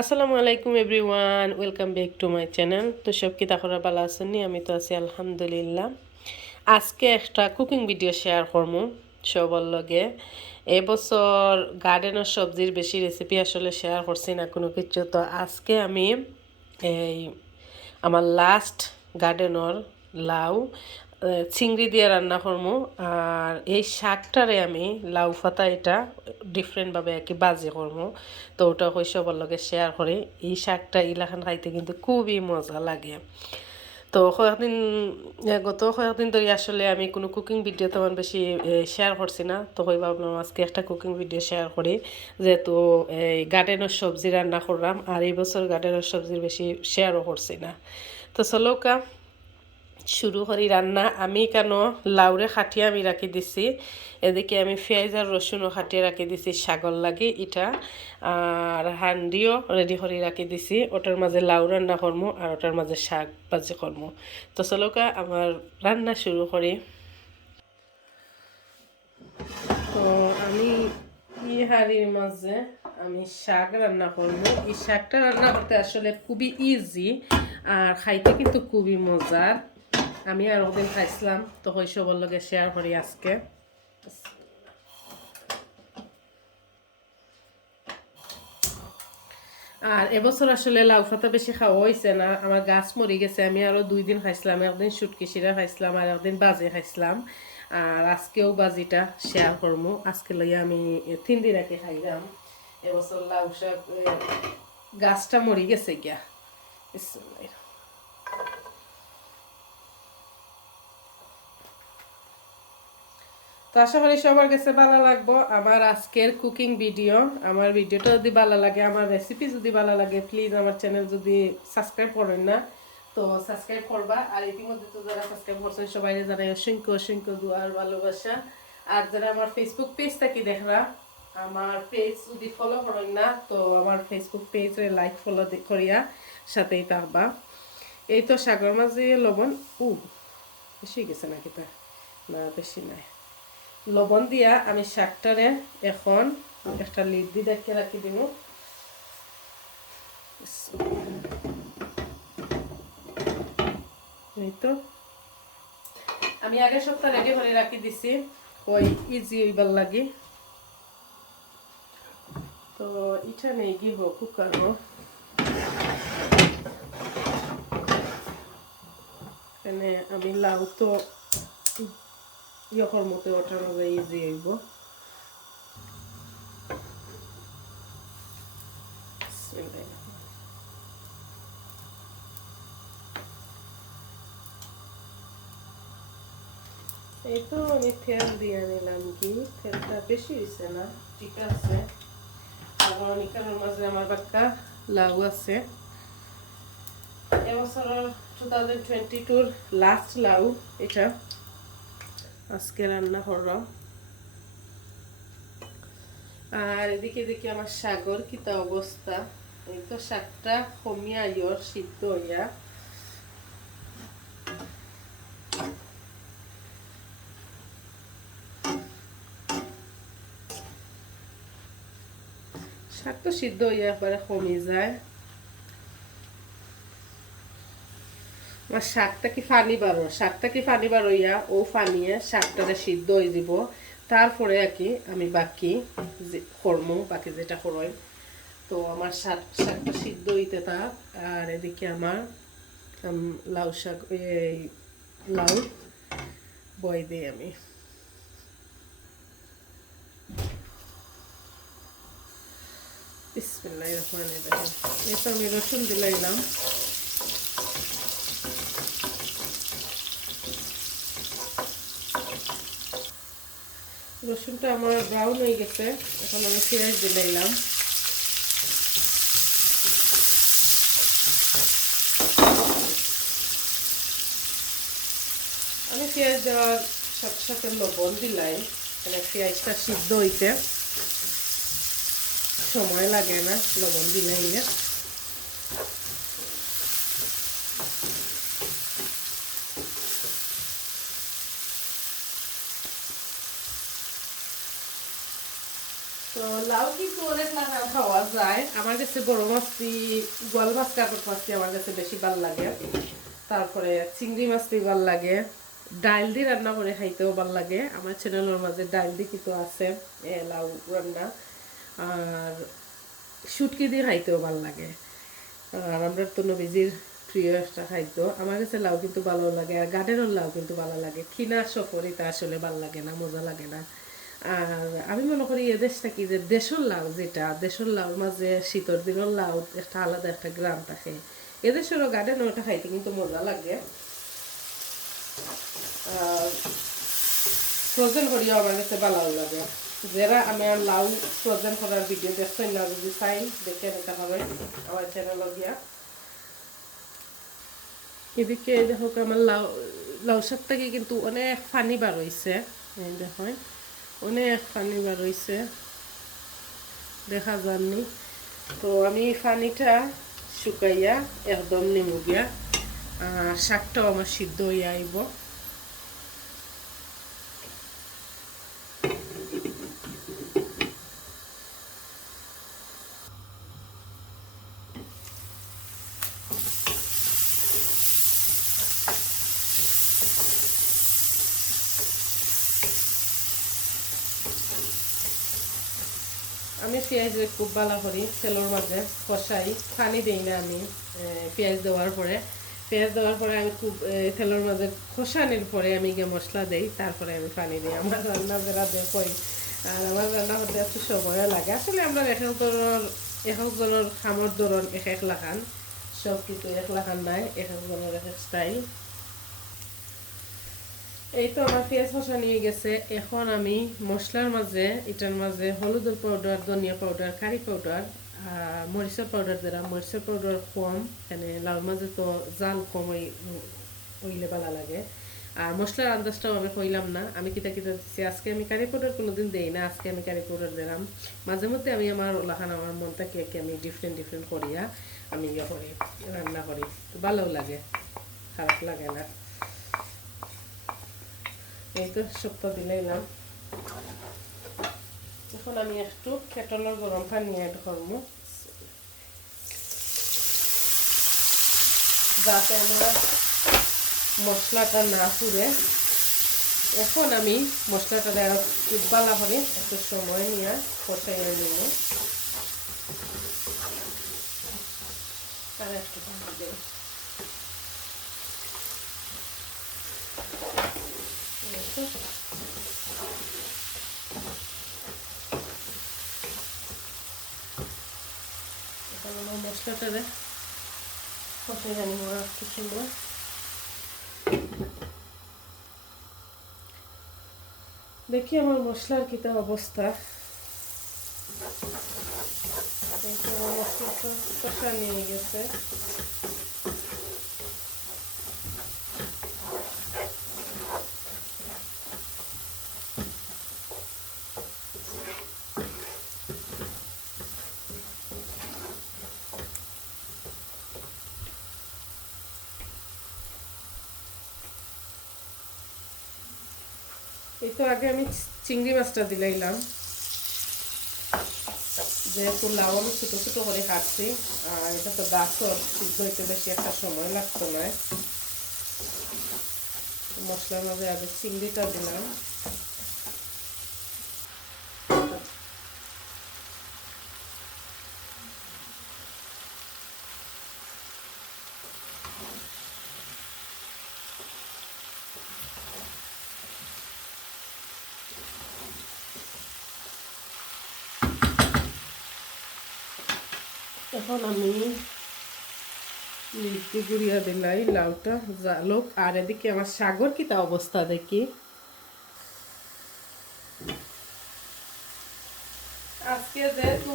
আসসালামু আলাইকুম everyone, welcome back to my channel. তো সব কি তাহলে ভালো আছেন? আমি তো আছি আলহামদুলিল্লাহ। আজকে একটা কুকিং ভিডিও শেয়ার করবো সবার লগে। এবছর গার্ডেনের সবজির বেশি রেসিপি আসলে শেয়ার করছি না কোনো কিছু। তো আজকে আমি এই আমার লাস্ট গার্ডেনর লাউ চিংড়ি দিয়ে রান্না করবো। আর এই শাকটারে আমি লাউ পাতা এটা ডিফারেন্টভাবে আর কি বাজি করবো। তো ওটা হয়ে সবার লগে শেয়ার করি। এই শাকটা ইলাখান খাইতে কিন্তু খুবই মজা লাগে। তো কয়েকদিন ধরে আসলে আমি কোনো কুকিং ভিডিও তেমন বেশি শেয়ার করছি না। তো ভাবলাম আজকে একটা কুকিং ভিডিও শেয়ার করি, যেহেতু এই গার্ডেনের সবজি রান্না করলাম। আর এই বছর গার্ডেনের সবজির বেশি শেয়ারও করছি না। তো চলো শুরু করি রান্না। আমি কেন লাউরে খাটিয়ে আমি রাখি দিছি, এদিকে আমি পেঁয়াজ আর রসুনও খাটিয়ে রাখি দিছি শাগর লাগে এটা। আর হান্ডিও রেডি করে রাখি দিছি, ওটার মাঝে লাউ রান্না করবো আর ওটার মাঝে শাক ভাজি করবো। তো চলোকা আমার রান্না শুরু করি। তো আমি হাঁড়ির মাঝে আমি শাক রান্না করবো। এই শাকটা রান্না করতে আসলে খুবই ইজি আর খাইতে কিন্তু খুবই মজার। আমি আর ওদিন খাইছিলাম, তো সবার লগে শেয়ার করি আজকে। আর এবছর আসলে লাউ পাতা বেশি খাওয়া হয়েছে না, আমার গাছ মরে গেছে। আমি আরো 2 দিন খাইছিলাম, একদিন শুটকি শিরা খাইছিলাম আর একদিন বাজি খাইছিলাম। আর আজকেও বাজিটা শেয়ার করবো। আজকে লইয়া আমি 3 দিন আগে খাইলাম। এবছর লাউ শাক গাছটা মরে গেছে গিয়া। তো আশা করি সবার কাছে ভালো লাগবো আমার আজকের কুকিং ভিডিও। আমার ভিডিওটা যদি ভালো লাগে, আমার রেসিপি যদি ভালো লাগে, প্লিজ আমার চ্যানেল যদি সাবস্ক্রাইব করেন না তো সাবস্ক্রাইব করবা। আর ইতিমধ্যে তো যারা সাবস্ক্রাইব করছেন সবাই জানাই অসংখ্য অসংখ্য দোয়া আর ভালোবাসা। আর যারা আমার ফেসবুক পেজ থেকে দেখরা, আমার পেজ যদি ফলো করেন না তো আমার ফেসবুক পেজে লাইক ফলো করিয়া সাথেই থাকবা। এই তো সাগর মাঝে লবণ বেশি গেছে নাকি? তা না, বেশি নাই। লবণ দিয়া আমি শাকটারে এখন একটা লিড দিয়ে দেখে রাখি দিব। এই তো আমি আগের সপ্তাহ রেডি করে রাখি দিছি, ওই ইজি হইবার লাগি। তো এটা নেই গিব কুকার এখানে আমি লাউ তো ইয়কর মতো ওটার মধ্যে ইজি হইব। এই তো আমি তেল দিয়ে নিলাম, কি তেলটা বেশি হয়েছে না, ঠিক আছে। কারণ এখানের মাঝে আমার বাক্কা লাউ আছে। এবছর 2022 লাস্ট লাউ এটা আজকে রান্না করলাম। আর এদিকে দেখি আমার শাগর কিতা অবস্থা। এই তো শাকটা কমিয়া আইয়র সিদ্ধ হইয়া। শাক তো সিদ্ধ হইয়া একবারে কমে যায়। আমার শাকটা কি ফানি বার হইয়া ও ফানিয়ে শাকটারে সিদ্ধ হয়ে দিব। তারপরে আর কি আমি বাকি বাকি যেটা করই। তো আমার শাকটা সিদ্ধ হইতে থাক। আর এদিকে আমার লাউ শাক এই লাউ বয় দিই আমি। বিসমিল্লাহির রহমানির রহিম। এই তো আমি রসুন দিলাম। রসুনটা আমার ব্রাউন হয়ে গেছে, এখন আমি পেঁয়াজ দিলাম। আমি পেঁয়াজ দেওয়ার সাথে সাথে লবণ দিলাই, মানে পেঁয়াজটা সিদ্ধ হইতে সময় লাগে না লবণ দিলে। তো লাউ কিন্তু অনেক লাগান খাওয়া যায়। আমার কাছে বড় মাছটি গোয়াল মাছ কাপড় মাছটি আমার কাছে বেশি ভালো লাগে। তারপরে চিংড়ি মাছটি ভালো লাগে। ডাল দিয়ে রান্না করে খাইতেও ভালো লাগে। আমার চ্যানেলের মাঝে ডাল দিয়ে কিন্তু আছে লাউ রান্না, আর শুটকি দিয়ে খাইতেও ভালো লাগে। আর আমরা তো নবীজির প্রিয় একটা খাদ্য। আমার কাছে লাউ কিন্তু ভালো লাগে, আর গার্ডেনের লাউ কিন্তু ভালো লাগে। কিনা সফরিটা আসলে ভালো লাগে না, মজা লাগে না। আর আমি মনে করি এ দেশটা কি যে দেশের লাউ, যেটা দেশের লাউর মাঝে শীতের দিনের লাউ একটা আলাদা একটা গ্রাম থাকে। এদেশেরও গার্ডেন ওটা খাইতে কিন্তু মজা লাগে। ফ্রোজেন করিও আমার কাছে ভালো লাগে। যারা আমার লাউ ফ্রোজেন করার ভিডিও দেখছেন না, যদি চাই দেখে নিতে হবে আমার চ্যানেলে গিয়া। এদিকে দেখো আমার লাউ লাউ শাক থেকে কিন্তু অনেক পানি বার হয়েছে। এই দেখো অনেক পানি বার হয়েছে, দেখা যাননি। তো আমি পানিটা শুকাইয়া একদম নিমু গিয়া, শাকটাও আমার সিদ্ধ হইয়া আইব। আমি পেঁয়াজ খুব ভালো করি তেলের মাঝে কষাই, পানি দিই না আমি। পেঁয়াজ দেওয়ার পরে আমি খুব তেলের মাঝে কষানোর পরে আমি গিয়ে মশলা দিই, তারপরে আমি পানি দিই। আমার রান্না যারা দেখই, আর আমার রান্না করতে একটু সময় লাগে। আসলে আমরা এক একজনের খামর ধরন এক এক লাখান, সব কিছু এক লাখান নাই, এক একজনের এক এক স্টাইল। এই তো আমার পেঁয়াজ কষা নিয়ে গেছে। এখন আমি মশলার মাঝে এটার মাঝে হলুদের পাউডার, ধনিয়া পাউডার, কারি পাউডার, মরিচের পাউডার দিলাম। মরিচের পাউডার কম, মানে লাউর মাঝে তো জাল কম হইলে ভালো লাগে। আর মশলার আন্দাজটাও আমি কইলাম না আমি কিতা কিতা দিচ্ছি। আজকে আমি কারি পাউডার কোনোদিন দেই না, আজকে আমি কারি পাউডার দিলাম। মাঝে মধ্যে আমি আমার ওলাখান আমার মনটাকে আমি ডিফারেন্ট করিয়া আমি ইয়ে করি, রান্না করি, ভালোও লাগে, খারাপ লাগে না। এই তো সবটা দিলাম। এখন আমি একটু কেটলের গরম পানি অ্যাড করব, যাতে আমার মশলাটা না পুড়ে। এখন আমি মশলাটা খুব ভালো করে একটু সময় নিয়ে কষাইয়ে নেব। আর একটু পানি দেব। আমার মশলাটা কষাইয়ে নেব একটু সময়। দেখি আমার মশলার কিতা অবস্থা। আমার মশলাটা কষা নিয়ে গেছে। এই তো আগে আমি চিংড়ি মাছটা দিলাইলাম, যেহেতু লাউ আমি ছোটো ছোটো করে কাটছি, আর এটা তো গাছর সিদ্ধ হইতে বেশি একটা সময় লাগতো না। মশলার মাঝে আগে চিংড়িটা দিলাম। এখন আমি মিষ্টি গুড়িয়া দিলাই লাউটা জালুক। আর এদিকে আমার সাগর কিতা অবস্থা দেখি। আজকে যেহেতু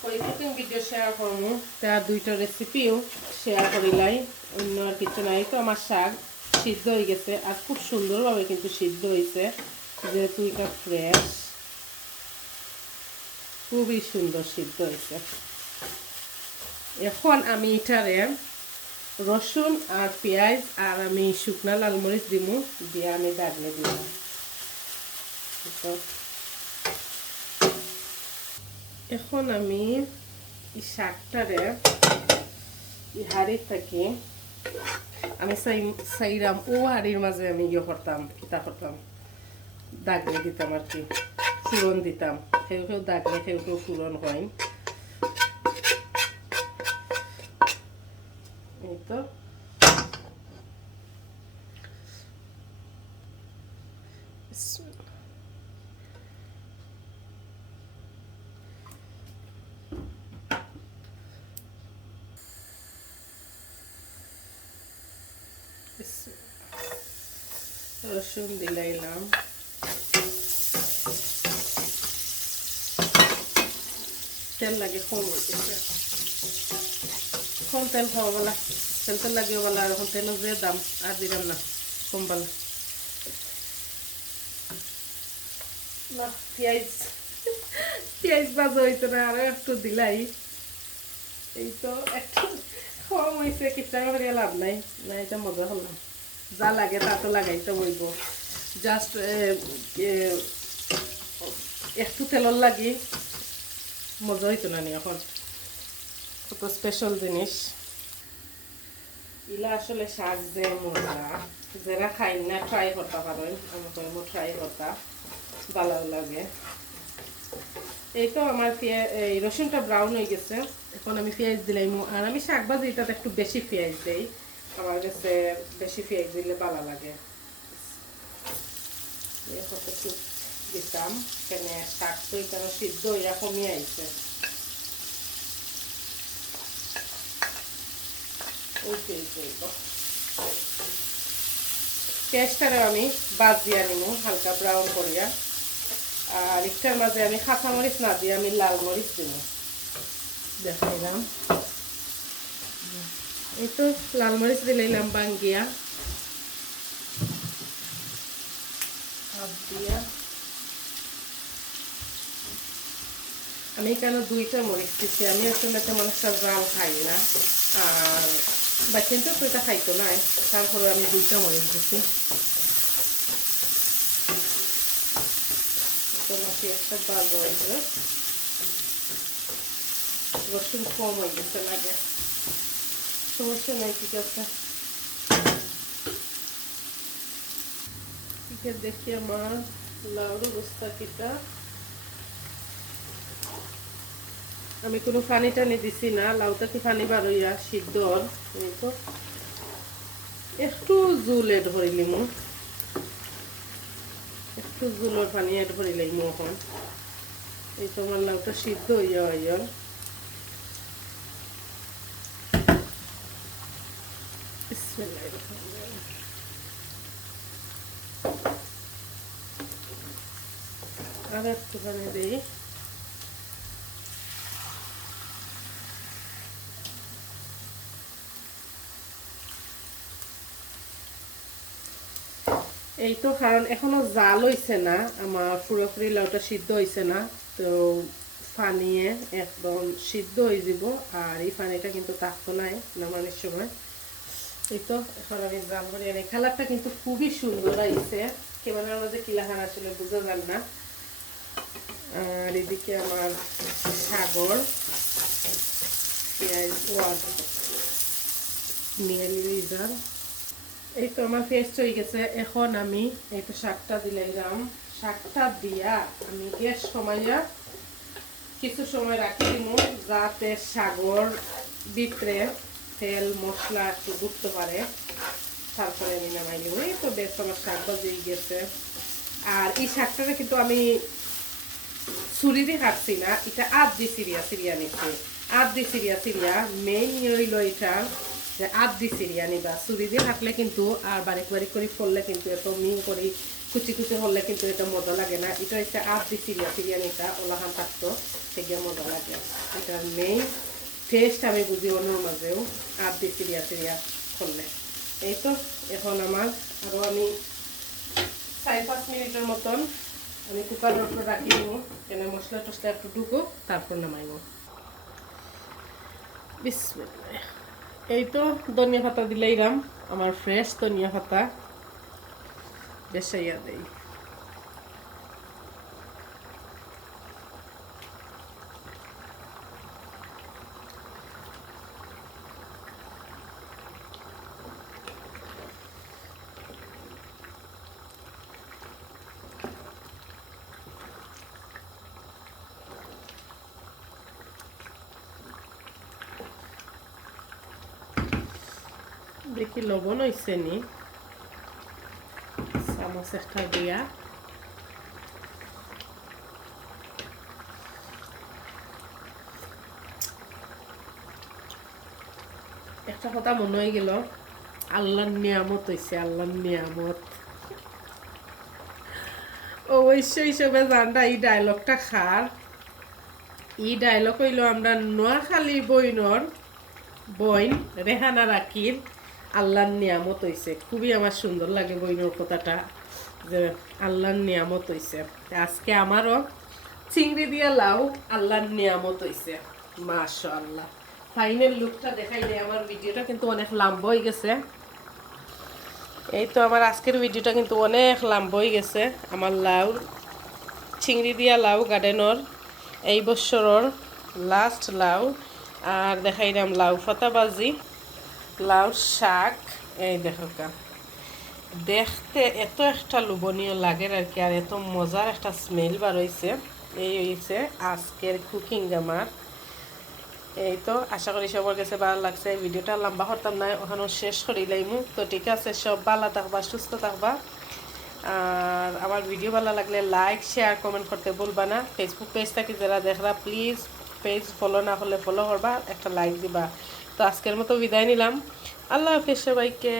কুকিং ভিডিও শেয়ার করবো, তার দুইটা রেসিপিও শেয়ার করিলাই, অন্য আর কিছু নাই। তো আমার শাক সিদ্ধ হয়ে গেছে, আর খুব সুন্দরভাবে কিন্তু সিদ্ধ হয়েছে, যেহেতু এটা ফ্রেশ, খুবই সুন্দর সিদ্ধ হয়েছে। এখন আমি এটারে রসুন আর পেঁয়াজ আর আমি শুকনা লাল মরিচ দিমু, দিয়ে আমি দাগলে দিব। এখন আমি এই শাকটারে হাড়ি থাকি আমি সাইরাম ও হাড়ির মাঝে আমি ইয়ে করতাম কিতা করতাম দাগলে দিতাম আর কি ফুরন দিতাম কেউ কেউ দাগলে কেউ কেউ ফুরন হয় এই তো রসুন দিলাইলাম তেল লাগে কম হয়েছে কম তেল খাওয়া বলা তেল লাগে বলা আর এখন তেলের যে দাম আর দিলাম না কম বলা না পেঁয়াজ পেঁয়াজ ভাজা হইতো না আরো একটু দিলাই এই তো একটু কম হয়েছে কিচ্ছা করে লাভ নাই না এটা মজা হলাম যা লাগে তা তো লাগাইতে বইব জাস্ট একটু তেলর লাগি মজা হইতো না নি এখন কত স্পেশাল জিনিস ইলা আসলে শাক যে মজা যারা খাই না ট্রাই করতে পারেন আমাকে ট্রাই করতা ভালো লাগে এই তো আমার এই রসুনটা ব্রাউন হয়ে গেছে এখন আমি পেঁয়াজ দিলাম আর আমি শাক ভাজি এটাতে একটু বেশি পেঁয়াজ দেই আমার কাছে বেশি পেঁয়াজ দিলে ভালো লাগে একটু দিতাম কেন শাক তো এখানে সিদ্ধ হইয়া কমিয়ে আইছে পেঁয়াজটারে আমি বাদ দিয়ে নিব হালকা ব্রাউন করিয়া আর একটার মাঝে আমি কাঁচা মরিচ না দিয়ে আমি লাল মরিচ দিব দেখাইলাম এই তো লাল মরিচ দিলাম বাঙ্গিয়া দিয়া আমি এখানে 2টা মরিচ দিচ্ছি আমি আসলে তেমন একটা জাল খাই না আর বাচ্চাটা তো এটা খাইতো না তারপরে আমি 2টা মরিচ দিচ্ছি একটা বাজা হয়েছে রসুন কম হয়ে গেছে লাগে সমস্যা নাই ঠিক আছে ঠিক আছে দেখি আমার লাউর অবস্থা কিটা আমি কোনো পানি টানি দিছি না লাউটা কি পানি বার হইয়া সিদ্ধ তো একটু জুল এড করিলিম একটু জুলের পানি এড করিলাম এখন এই তো আমার লাউটা সিদ্ধ হইয়া হইয়া আর একটু পানি দিই এই তো কারণ এখনো জাল হইছে না আমার পুরোপুরি লাউটা সিদ্ধ হইছে না তো পানিয়ে একদম সিদ্ধ হয়ে যাব আর এই পানিটা কিন্তু থাকতো নাই নামানোর সময় এই তো এখন আমি জাল করে আনি কালারটা কিন্তু খুবই সুন্দর আইছে ক্যামেরার মধ্যে কিলাহান আসলে বোঝা যান না আর এদিকে আমার সাগর পেঁয়াজ নিয়ে নিলাম এই তো আমার পেস্ট হয়ে গেছে এখন আমি এই তো শাকটা দিলাম শাকটা দিয়া আমি গ্যাস কমাইয়া কিছু সময় রাখি দিব যাতে সাগর ভিতরে তেল মশলা একটু ঘুরতে পারে তারপরে আমি নামাই নিব এই তো বেশ আমার শাক ভাজি গেছে আর এই শাকটাকে কিন্তু আমি ছুরি দিয়ে কাটছি না এটা আধি সিরিয়া নিচ্ছি আধি সিরিয়া মেইন হইল এটা যে আধি সিরিয়া নিবা ছুরি দিয়ে কাটলে কিন্তু আর বারিক বারিক করে ফললে কিন্তু এত মিন করে কুচি কুচি হলে কিন্তু এটা মজা লাগে না এটা হচ্ছে আধি সিরিয়া নিটা ওলাহান থাকতো সেগুলো মজা লাগে এটার মেইন টেস্ট আমি বুঝি অন্যর মাঝেও আধি সিরিয়া করলে এই তো এখন আমার আরও আমি 4-5 মিনিটের মতন আমি কুকারের উপর রাখি দেব কেন মশলা টসলা একটু ঢুকো তারপর নামাইব বিসমিল্লাহ এই তো ধনিয়া পাতা দিলাম আমার ফ্রেশ ধনিয়া পাতা বেশাইয়া দেই দেখি লবণ হইছে নি চামচ একটা দিয়া একটা কথা মনে হয়ে গেল আল্লাহর নিয়ামত হইছে আল্লাহর নিয়ামত অবশ্য হিসেবে জানটা এই ডায়লগটা খার এই ডায়লগ হইল আমরা নোয়াখালী বইন রেহানা রাকির আল্লাহর নিয়ামত হইছে খুবই আমার সুন্দর লাগে বইনের কথাটা যে আল্লাহর নিয়ামত হইছে আজকে আমারও চিংড়ি দিয়া লাউ আল্লাহর নিয়ামত হইছে মাশাআল্লাহ ফাইনাল লুকটা দেখাইলে আমার ভিডিওটা কিন্তু অনেক লম্বা হয়ে গেছে এই তো আমার আজকের ভিডিওটা কিন্তু অনেক লম্বা হয়ে গেছে আমার লাউ চিংড়ি দিয়া লাউ গার্ডেনর এই বছরের লাস্ট লাউ আর দেখাইলাম লাউ পাতা ভাজি লাউ শাক এই দেখো দেখতে এত একটা লোভনীয় লাগে আর কি আর এত মজার একটা স্মেল বার হয়েছে এই হয়েছে আজকের কুকিং আমার এই তো আশা করি সবার কাছে ভালো লাগছে ভিডিওটা লম্বা করতাম না ওখানে শেষ করিলাইমু তো ঠিক আছে সব ভালো থাকবা সুস্থ থাকবা আর আমার ভিডিও ভালো লাগলে লাইক শেয়ার কমেন্ট করতে ভুলবা না ফেসবুক পেজ থেকে যারা দেখরা প্লিজ পেজ ফলো না করলে ফলো করবা একটা লাইক দিবা তো আজকের মতো বিদায় নিলাম আল্লাহ হাফেজ সবাইকে